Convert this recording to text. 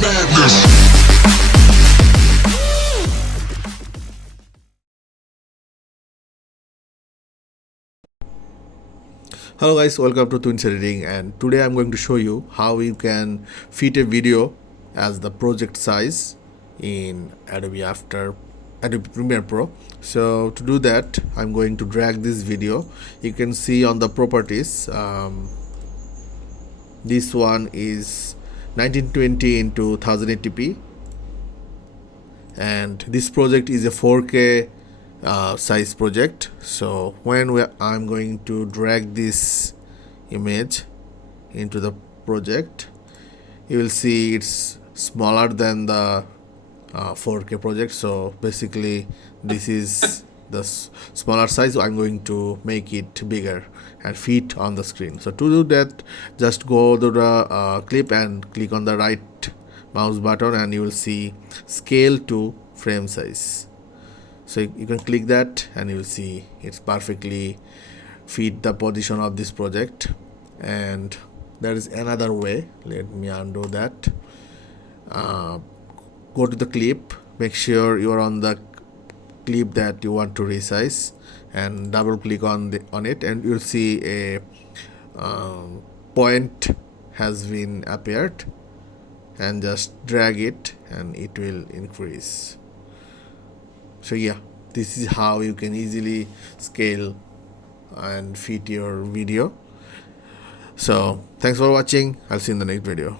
madness. Hello guys, welcome to Tuhin Editing, and today I'm going to show you how you can fit a video as the project size in Adobe Premiere Pro. So to do that, I'm going to drag this video. You can see on the properties, this one is 1920 into 1080p, and this project is a 4K size project. So I'm going to drag this image into the project, you will see it's smaller than the 4K project. So basically this is the smaller size. I'm going to make it bigger and fit on the screen. So to do that, just go to the clip and click on the right mouse button, and you will see scale to frame size. So you can click that and you will see it's perfectly fit the position of this project. And there is another way. Let me undo that. Go to the clip, make sure you are on the clip that you want to resize, and double click on it, and you'll see a point has been appeared, and just drag it and it will increase. So yeah, this is how you can easily scale and fit your video. So thanks for watching. I'll see you in the next video.